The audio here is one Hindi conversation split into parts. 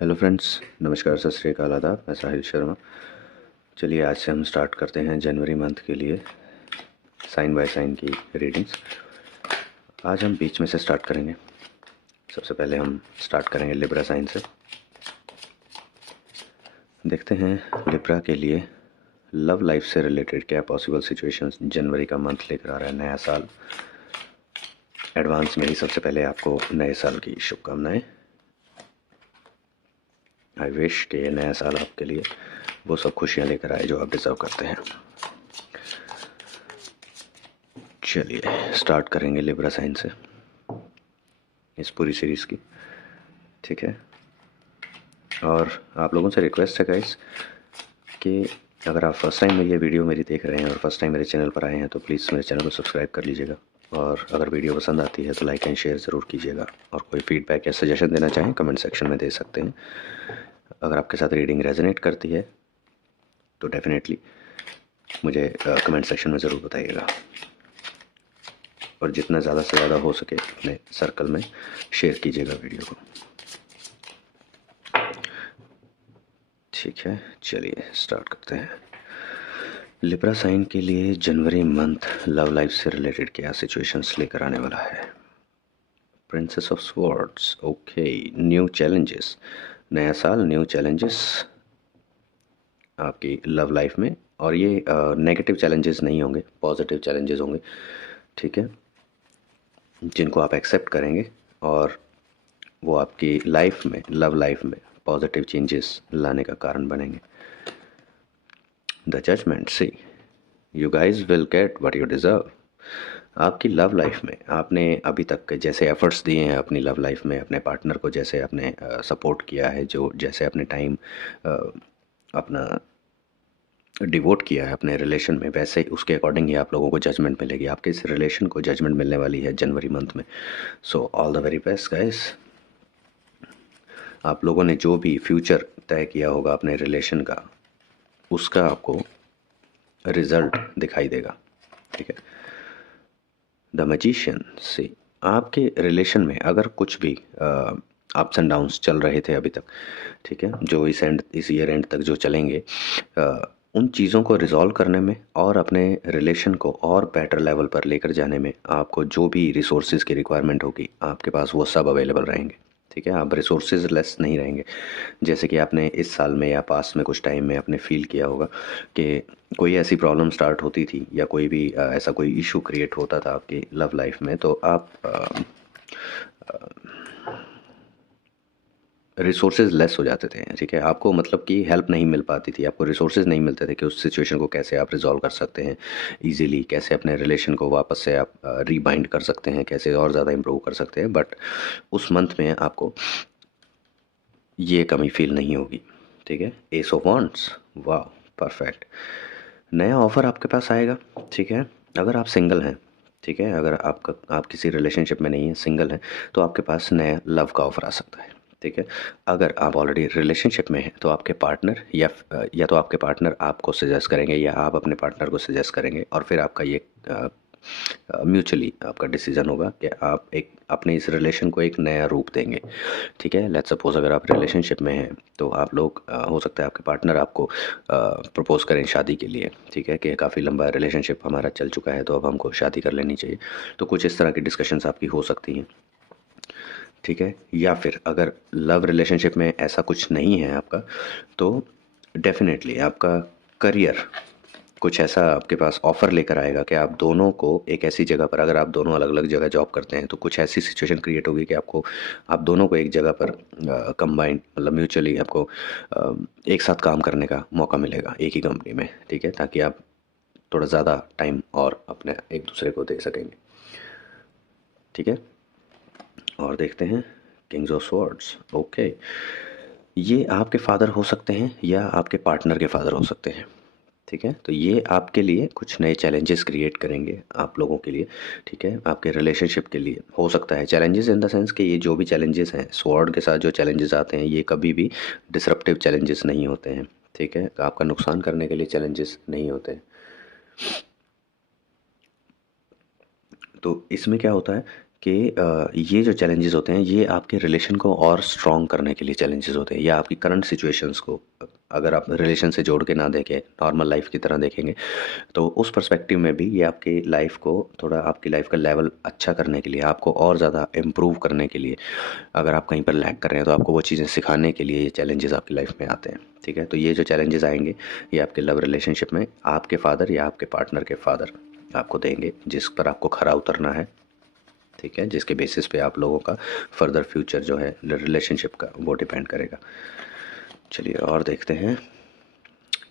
हेलो फ्रेंड्स, नमस्कार, सत श्री अकाल, आदाब। मैं साहिल शर्मा। चलिए आज से हम स्टार्ट करते हैं जनवरी मंथ के लिए साइन बाय साइन की रीडिंग्स। आज हम बीच में से स्टार्ट करेंगे। सबसे पहले हम स्टार्ट करेंगे लिब्रा साइन से। देखते हैं लिब्रा के लिए लव लाइफ से रिलेटेड क्या पॉसिबल सिचुएशंस जनवरी का मंथ लेकर आ रहा है, नया साल। एडवांस में ही सबसे पहले आपको नए साल की शुभकामनाएं। आई विश कि ये नया साल आपके लिए वो सब खुशियाँ लेकर आए जो आप डिज़र्व करते हैं। चलिए स्टार्ट करेंगे लिब्रा साइन से इस पूरी सीरीज़ की, ठीक है। और आप लोगों से रिक्वेस्ट है गाइस कि अगर आप फर्स्ट टाइम ये वीडियो मेरी देख रहे हैं और फर्स्ट टाइम मेरे चैनल पर आए हैं तो प्लीज़ मेरे चैनल को सब्सक्राइब कर लीजिएगा। और अगर वीडियो पसंद आती है तो लाइक एंड शेयर ज़रूर कीजिएगा। और कोई फीडबैक या सजेशन देना चाहें कमेंट सेक्शन में दे सकते हैं। अगर आपके साथ रीडिंग रेजोनेट करती है तो डेफिनेटली मुझे कमेंट सेक्शन में ज़रूर बताइएगा। और जितना ज़्यादा से ज़्यादा हो सके अपने सर्कल में शेयर कीजिएगा वीडियो को, ठीक है। चलिए स्टार्ट करते हैं। लिब्रा साइन के लिए जनवरी मंथ लव लाइफ से रिलेटेड क्या सिचुएशंस लेकर आने वाला है। Princess of swords, okay. New challenges, नया साल, न्यू चैलेंजेस आपकी लव लाइफ में। और ये नेगेटिव चैलेंजेस नहीं होंगे, पॉजिटिव चैलेंजेस होंगे, ठीक है, जिनको आप एक्सेप्ट करेंगे और वो आपकी लाइफ में, लव लाइफ में पॉजिटिव चेंजेस लाने का कारण बनेंगे। The judgement, see you guys will get what you deserve. आपकी लव लाइफ में आपने अभी तक के जैसे एफर्ट्स दिए हैं अपनी लव लाइफ में, अपने पार्टनर को जैसे आपने सपोर्ट किया है, जो जैसे अपने टाइम अपना डिवोट किया है अपने रिलेशन में, वैसे ही उसके अकॉर्डिंग ही आप लोगों को जजमेंट मिलेगी। आपके इस रिलेशन को जजमेंट मिलने वाली है जनवरी मंथ में। So all the very best guys. आप लोगों ने जो भी फ्यूचर तय किया होगा अपने रिलेशन का, उसका आपको रिजल्ट दिखाई देगा, ठीक है। द मैजिशियन से आपके रिलेशन में अगर कुछ भी अप्स एंड डाउन्स चल रहे थे अभी तक, ठीक है, जो इस ईयर एंड तक जो चलेंगे, उन चीज़ों को रिजॉल्व करने में और अपने रिलेशन को और बेटर लेवल पर लेकर जाने में आपको जो भी रिसोर्सेज की रिक्वायरमेंट होगी आपके पास वो सब अवेलेबल रहेंगे, ठीक है। आप रिसोर्सेज लेस नहीं रहेंगे। जैसे कि आपने इस साल में या पास्ट में कुछ टाइम में आपने फील किया होगा कि कोई ऐसी प्रॉब्लम स्टार्ट होती थी या कोई भी ऐसा कोई इशू क्रिएट होता था आपकी लव लाइफ में, तो आप रिसोर्सेज लेस हो जाते थे, ठीक है। आपको मतलब कि हेल्प नहीं मिल पाती थी, आपको रिसोर्सेज नहीं मिलते थे कि उस सिचुएशन को कैसे आप रिजॉल्व कर सकते हैं इजीली, कैसे अपने रिलेशन को वापस से आप रीबाइंड कर सकते हैं, कैसे और ज़्यादा इम्प्रूव कर सकते हैं। बट उस मंथ में आपको ये कमी फील नहीं होगी, ठीक है। एस ऑफ वांड्स, वाह, परफेक्ट। नया ऑफ़र आपके पास आएगा, ठीक है। अगर आप सिंगल हैं, ठीक है, अगर आप किसी रिलेशनशिप में नहीं हैं, सिंगल हैं, तो आपके पास नया लव का ऑफ़र आ सकता है, ठीक है। अगर आप ऑलरेडी रिलेशनशिप में हैं तो आपके पार्टनर या तो आपके पार्टनर आपको सजेस्ट करेंगे या आप अपने पार्टनर को सजेस्ट करेंगे, और फिर आपका ये म्यूचुअली आपका डिसीजन होगा कि आप एक अपने इस रिलेशन को एक नया रूप देंगे, ठीक है। लेट्स सपोज अगर आप रिलेशनशिप में हैं तो आप लोग हो सकता है आपके पार्टनर आपको प्रपोज करें शादी के लिए, ठीक है, कि काफ़ी लंबा रिलेशनशिप हमारा चल चुका है तो अब हमको शादी कर लेनी चाहिए। तो कुछ इस तरह की डिस्कशंस आपकी हो सकती हैं, ठीक है। या फिर अगर लव रिलेशनशिप में ऐसा कुछ नहीं है आपका, तो डेफिनेटली आपका करियर कुछ ऐसा आपके पास ऑफ़र लेकर आएगा कि आप दोनों को एक ऐसी जगह पर, अगर आप दोनों अलग अलग जगह जॉब करते हैं तो कुछ ऐसी सिचुएशन क्रिएट होगी कि आप दोनों को एक जगह पर कंबाइंड, मतलब म्यूचुअली आपको एक साथ काम करने का मौका मिलेगा एक ही कंपनी में, ठीक है, ताकि आप थोड़ा ज़्यादा टाइम और अपने एक दूसरे को दे सकेंगे, ठीक है। और देखते हैं किंग्स ऑफ स्वॉर्ड्स, ओके। ये आपके फादर हो सकते हैं या आपके पार्टनर के फादर हो सकते हैं, ठीक है। तो ये आपके लिए कुछ नए चैलेंजेस क्रिएट करेंगे आप लोगों के लिए, ठीक है। आपके रिलेशनशिप के लिए हो सकता है चैलेंजेस इन द सेंस कि ये जो भी चैलेंजेस हैं, स्वॉर्ड के साथ जो चैलेंजेस आते हैं ये कभी भी डिसरप्टिव चैलेंजेस नहीं होते हैं, ठीक है। आपका नुकसान करने के लिए चैलेंजेस नहीं होते हैं। तो इसमें क्या होता है कि ये जो चैलेंजेस होते हैं ये आपके रिलेशन को और स्ट्रॉन्ग करने के लिए चैलेंजेस होते हैं, या आपकी करंट सिचुएशंस को अगर आप रिलेशन से जोड़ के ना देखें, नॉर्मल लाइफ की तरह देखेंगे, तो उस पर्सपेक्टिव में भी ये आपकी लाइफ को थोड़ा, आपकी लाइफ का लेवल अच्छा करने के लिए, आपको और ज़्यादा इम्प्रूव करने के लिए, अगर आप कहीं पर लैग कर रहे हैं तो आपको वो चीज़ें सिखाने के लिए ये चैलेंजेस आपकी लाइफ में आते हैं। ठीक है, तो ये जो चैलेंजेस आएंगे ये आपके लव रिलेशनशिप में आपके फादर या आपके पार्टनर के फादर आपको देंगे, जिस पर आपको खरा उतरना है। ठीक है, जिसके बेसिस पे आप लोगों का फर्दर फ्यूचर जो है रिलेशनशिप का वो डिपेंड करेगा। चलिए और देखते हैं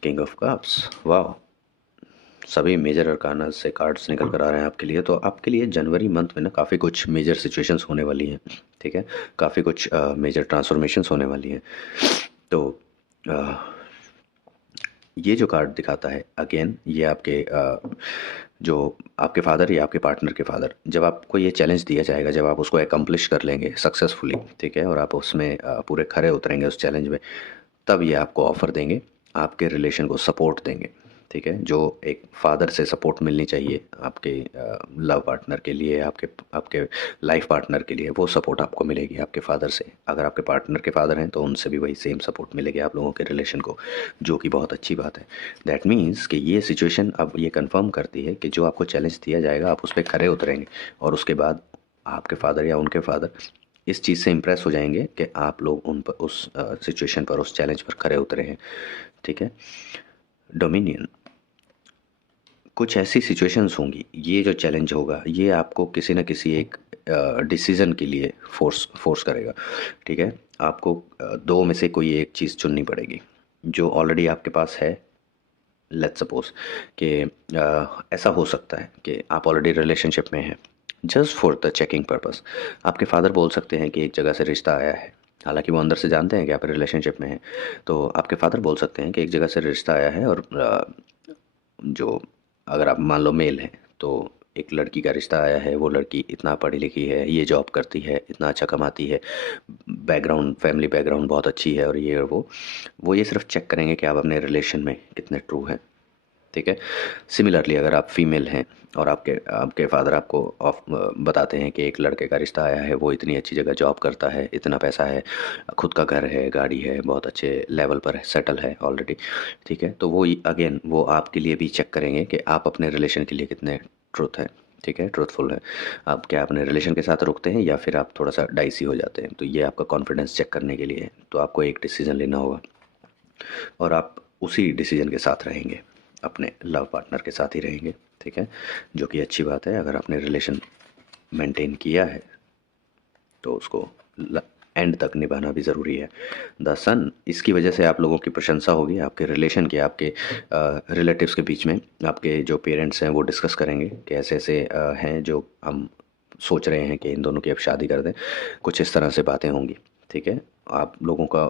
किंग ऑफ कप्स। वाह, सभी मेजर अरकाना से कार्ड्स निकल कर आ रहे हैं आपके लिए। तो आपके लिए जनवरी मंथ में ना काफ़ी कुछ मेजर सिचुएशंस होने वाली हैं। ठीक है, काफ़ी कुछ मेजर ट्रांसफॉर्मेशंस होने वाली हैं। तो अ, ये जो कार्ड दिखाता है अगेन, ये आपके जो आपके फादर या आपके पार्टनर के फादर, जब आपको ये चैलेंज दिया जाएगा, जब आप उसको एकम्प्लिश कर लेंगे सक्सेसफुली, ठीक है, और आप उसमें पूरे खरे उतरेंगे उस चैलेंज में, तब ये आपको ऑफ़र देंगे, आपके रिलेशन को सपोर्ट देंगे। ठीक है, जो एक फादर से सपोर्ट मिलनी चाहिए आपके लव पार्टनर के लिए, आपके आपके लाइफ पार्टनर के लिए, वो सपोर्ट आपको मिलेगी आपके फादर से। अगर आपके पार्टनर के फादर हैं तो उनसे भी वही सेम सपोर्ट मिलेगी आप लोगों के रिलेशन को, जो कि बहुत अच्छी बात है। दैट मीन्स कि ये सिचुएशन अब ये कंफर्म करती है कि जो आपको चैलेंज दिया जाएगा आप उस पर खरे उतरेंगे, और उसके बाद आपके फादर या उनके फादर इस चीज़ से इम्प्रेस हो जाएंगे कि आप लोग उन पर, उस सिचुएशन पर, उस चैलेंज पर खरे उतरे हैं। ठीक है, डोमिनियन, कुछ ऐसी सिचुएशंस होंगी, ये जो चैलेंज होगा ये आपको किसी न किसी एक डिसीज़न के लिए फोर्स करेगा। ठीक है, आपको दो में से कोई एक चीज़ चुननी पड़ेगी जो ऑलरेडी आपके पास है। लेट्स सपोज कि ऐसा हो सकता है कि आप ऑलरेडी रिलेशनशिप में हैं, just for the checking purpose आपके फादर बोल सकते हैं कि एक जगह से रिश्ता आया है, हालांकि वो अंदर से जानते हैं कि आप रिलेशनशिप में हैं। तो आपके फादर बोल सकते हैं कि एक जगह से रिश्ता आया है, और जो, अगर आप मान लो मेल हैं, तो एक लड़की का रिश्ता आया है, वो लड़की इतना पढ़ी लिखी है, ये जॉब करती है, इतना अच्छा कमाती है, बैकग्राउंड, फैमिली बैकग्राउंड बहुत अच्छी है, और ये और वो ये सिर्फ चेक करेंगे कि आप अपने रिलेशन में कितने ट्रू हैं। ठीक है, सिमिलरली अगर आप फीमेल हैं और आपके आपके फादर आपको बताते हैं कि एक लड़के का रिश्ता आया है, वो इतनी अच्छी जगह जॉब करता है, इतना पैसा है, खुद का घर है, गाड़ी है, बहुत अच्छे लेवल पर है, सेटल है ऑलरेडी। ठीक है, तो वो अगेन वो आपके लिए भी चेक करेंगे कि आप अपने रिलेशन के लिए कितने ट्रूथ है। ठीक है, ट्रूथफुल है आप, क्या अपने रिलेशन के साथ रुकते हैं या फिर आप थोड़ा सा डाइसी हो जाते हैं। तो ये आपका कॉन्फिडेंस चेक करने के लिए है। तो आपको एक डिसीज़न लेना होगा और आप उसी डिसीजन के साथ रहेंगे, अपने लव पार्टनर के साथ ही रहेंगे। ठीक है, जो कि अच्छी बात है। अगर आपने रिलेशन मेंटेन किया है तो उसको एंड तक निभाना भी ज़रूरी है। द सन, इसकी वजह से आप लोगों की प्रशंसा होगी आपके रिलेशन के, आपके रिलेटिव्स के बीच में। आपके जो पेरेंट्स हैं वो डिस्कस करेंगे कि ऐसे ऐसे हैं जो हम सोच रहे हैं कि इन दोनों की अब शादी कर दें, कुछ इस तरह से बातें होंगी। ठीक है, आप लोगों का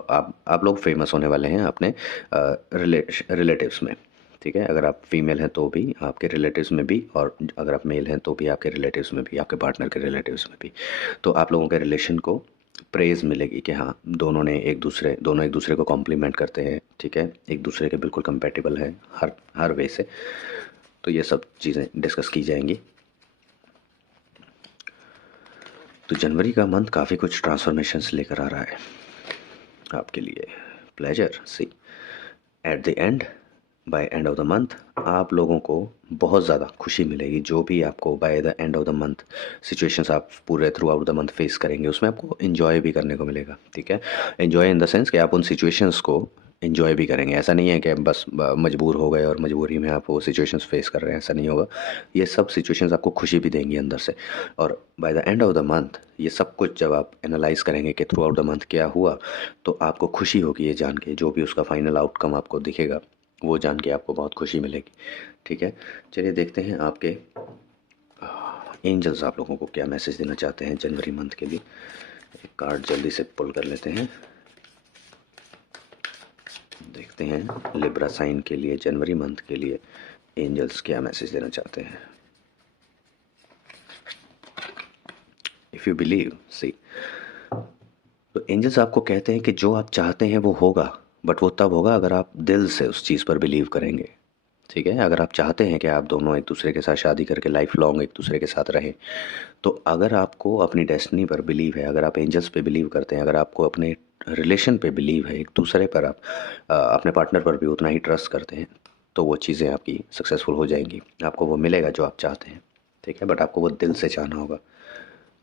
आप लोग फेमस होने वाले हैं अपने रिलेटिव्स में। ठीक है, अगर आप फीमेल हैं तो भी आपके रिलेटिव्स में भी, और अगर आप मेल हैं तो भी आपके रिलेटिव्स में भी, आपके पार्टनर के रिलेटिव्स में भी। तो आप लोगों के रिलेशन को प्रेज़ मिलेगी कि हाँ, दोनों एक दूसरे को कॉम्प्लीमेंट करते हैं। ठीक है, एक दूसरे के बिल्कुल कंपेटेबल है हर हर वे से। तो ये सब चीज़ें डिस्कस की जाएंगी। तो जनवरी का मंथ काफ़ी कुछ ट्रांसफॉर्मेशंस लेकर आ रहा है आपके लिए। Pleasure, see, at the end, by end of the month आप लोगों को बहुत ज़्यादा खुशी मिलेगी। जो भी आपको by the end of the month situations आप पूरे through out the month face करेंगे, उसमें आपको इन्जॉय भी करने को मिलेगा। ठीक है, इन्जॉय इन द सेंस कि आप उन सिचुएशंस को इन्जॉय भी करेंगे। ऐसा नहीं है कि बस मजबूर हो गए और मजबूरी में आप वो सिचुएशंस फेस कर रहे हैं, ऐसा नहीं होगा। ये सब सिचुएशंस आपको खुशी भी देंगी अंदर से। और by the end of the month ये सब कुछ जब आप एनालाइज करेंगे कि थ्रू आउट द मंथ क्या हुआ, तो आपको खुशी होगी ये जान के, जो भी उसका फाइनल आउटकम आपको दिखेगा वो जान के आपको बहुत खुशी मिलेगी। ठीक है, चलिए देखते हैं आपके एंजल्स आप लोगों को क्या मैसेज देना चाहते हैं जनवरी मंथ के लिए। एक कार्ड जल्दी से पुल कर लेते हैं, देखते हैं लिब्रा साइन के लिए जनवरी मंथ के लिए एंजल्स क्या मैसेज देना चाहते हैं। इफ़ यू बिलीव, सी, तो एंजल्स आपको कहते हैं कि जो आप चाहते हैं वो होगा, बट वो तब होगा अगर आप दिल से उस चीज़ पर बिलीव करेंगे। ठीक है। अगर आप चाहते हैं कि आप दोनों एक दूसरे के साथ शादी करके लाइफ लॉन्ग एक दूसरे के साथ रहें, तो अगर आपको अपनी डेस्टिनी पर बिलीव है, अगर आप एंजल्स पे बिलीव करते हैं, अगर आपको अपने रिलेशन पे बिलीव है, एक दूसरे पर आप अपने पार्टनर पर भी उतना ही ट्रस्ट करते हैं, तो वो चीज़ें आपकी सक्सेसफुल हो जाएंगी। आपको वो मिलेगा जो आप चाहते हैं। ठीक है, बट आपको वो दिल से चाहना होगा।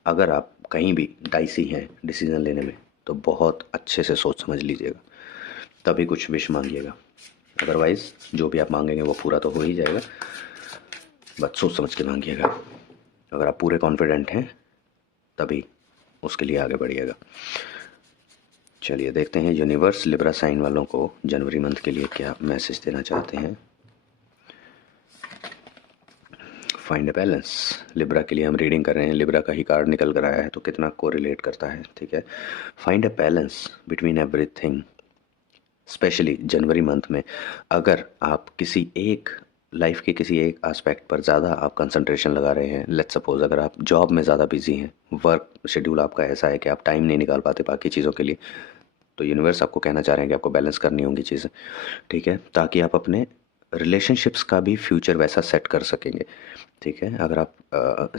अगर आप कहीं भी डाइसी हैं डिसीजन लेने में, तो बहुत अच्छे से सोच समझ लीजिएगा, तभी कुछ विश मांगिएगा। अदरवाइज़ जो भी आप मांगेंगे वो पूरा तो हो ही जाएगा, बस सोच समझ के मांगिएगा। अगर आप पूरे कॉन्फिडेंट हैं तभी उसके लिए आगे बढ़िएगा। चलिए देखते हैं यूनिवर्स लिब्रा साइन वालों को जनवरी मंथ के लिए क्या मैसेज देना चाहते हैं। फाइंड अ बैलेंस, लिब्रा के लिए हम रीडिंग कर रहे हैं। लिब्रा का ही कार्ड निकल कर आया है, तो कितना कोरिलेट करता है। ठीक है, find a balance between everything. Specially January month में अगर आप किसी एक लाइफ के किसी एक एस्पेक्ट पर ज़्यादा आप कंसंट्रेशन लगा रहे हैं, लेट्स सपोज अगर आप जॉब में ज़्यादा बिजी हैं, वर्क शेड्यूल आपका ऐसा है कि आप टाइम नहीं निकाल पाते बाकी चीज़ों के लिए, तो यूनिवर्स आपको कहना चाह रहे हैं कि आपको बैलेंस करनी होंगी चीज़ें। ठीक है, ताकि आप अपने रिलेशनशिप्स का भी फ्यूचर वैसा सेट कर सकेंगे। ठीक है, अगर आप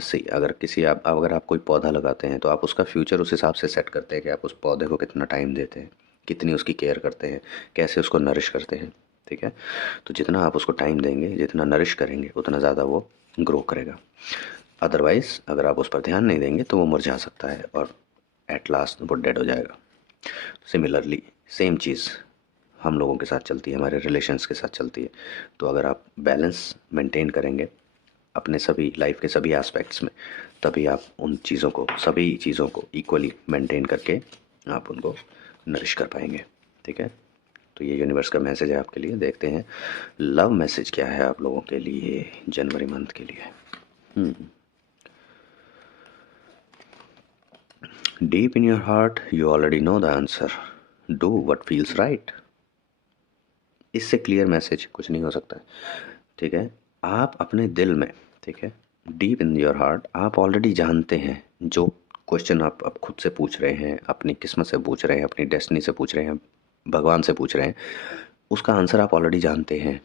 सही अगर किसी आप अगर आप कोई पौधा लगाते हैं तो आप उसका फ्यूचर उस हिसाब से सेट करते हैं कि आप उस पौधे को कितना टाइम देते हैं, कितनी उसकी केयर करते हैं, कैसे उसको नरिश करते हैं। ठीक है, तो जितना आप उसको टाइम देंगे, जितना नरिश करेंगे, उतना ज़्यादा वो ग्रो करेगा। अदरवाइज़ अगर आप उस पर ध्यान नहीं देंगे तो वो मुरझा सकता है और एट लास्ट वो डेड हो जाएगा। सिमिलरली सेम चीज़ हम लोगों के साथ चलती है, हमारे रिलेशंस के साथ चलती है। तो अगर आप बैलेंस मेंटेन करेंगे अपने सभी लाइफ के सभी एस्पेक्ट्स में, तभी आप उन चीज़ों को, सभी चीज़ों को इक्वली मेंटेन करके आप उनको नरिश कर पाएंगे। ठीक है, तो ये यूनिवर्स का मैसेज है आपके लिए। देखते हैं लव मैसेज क्या है आप लोगों के लिए जनवरी मंथ के लिए। Deep in your heart you already know the answer, do what feels right. इससे क्लियर मैसेज कुछ नहीं हो सकता है। ठीक है, आप अपने दिल में, ठीक है, डीप इन योर हार्ट आप ऑलरेडी जानते हैं जो क्वेश्चन आप खुद से पूछ रहे हैं, अपनी किस्मत से पूछ रहे हैं, अपनी डेस्टिनी से पूछ रहे हैं, भगवान से पूछ रहे हैं, उसका आंसर आप ऑलरेडी जानते हैं।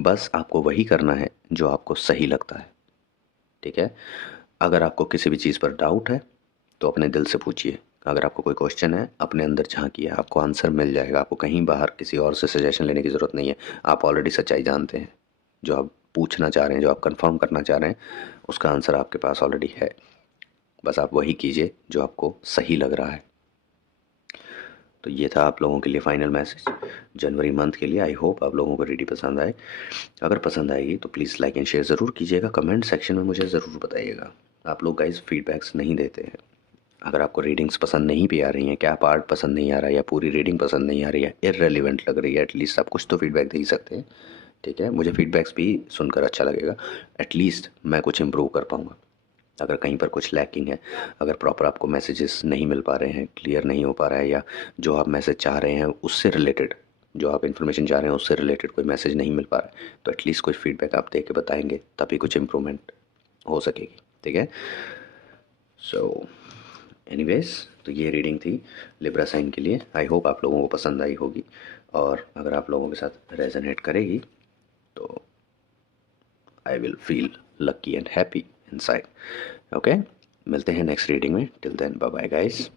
बस आपको वही करना है जो आपको सही लगता है। ठीक है, अगर आपको किसी भी चीज़ पर डाउट है तो अपने दिल से पूछिए। अगर आपको कोई क्वेश्चन है अपने अंदर झांकिए, आपको आंसर मिल जाएगा। आपको कहीं बाहर किसी और से सजेशन लेने की ज़रूरत नहीं है। आप ऑलरेडी सच्चाई जानते हैं। जो आप पूछना चाह रहे हैं, जो आप कंफर्म करना चाह रहे हैं, उसका आंसर आपके पास ऑलरेडी है। बस आप वही कीजिए जो आपको सही लग रहा है। तो ये था आप लोगों के लिए फाइनल मैसेज जनवरी मंथ के लिए। आई होप आप लोगों को रीडिंग पसंद आए। अगर पसंद आएगी तो प्लीज़ लाइक एंड शेयर ज़रूर कीजिएगा। कमेंट सेक्शन में मुझे ज़रूर बताइएगा। आप लोग गाइस फीडबैक्स नहीं देते हैं। अगर आपको रीडिंग्स पसंद नहीं भी आ रही हैं, क्या पार्ट पसंद नहीं आ रहा है, या पूरी रीडिंग पसंद नहीं आ रही है, इररेलेवेंट लग रही है, एटलीस्ट आप कुछ तो फीडबैक दे ही सकते हैं। ठीक है, मुझे फीडबैक्स भी सुनकर अच्छा लगेगा। एटलीस्ट मैं कुछ इम्प्रूव कर पाऊँगा। अगर कहीं पर कुछ लैकिंग है, अगर प्रॉपर आपको मैसेजेस नहीं मिल पा रहे हैं, क्लियर नहीं हो पा रहा है, या जो आप मैसेज चाह रहे हैं उससे रिलेटेड, जो आप इन्फॉर्मेशन चाह रहे हैं उससे रिलेटेड कोई मैसेज नहीं मिल पा रहा है, तो एटलीस्ट कुछ फीडबैक आप दे के बताएंगे, तभी कुछ इम्प्रूवमेंट हो सकेगी। ठीक है, सो एनीवेज, तो ये रीडिंग थी लिब्रा साइन के लिए। आई होप आप लोगों को पसंद आई होगी, और अगर आप लोगों के साथ रेजोनेट करेगी तो I will feel lucky and happy inside. Okay, मिलते हैं नेक्स्ट रीडिंग में। Till then bye bye guys.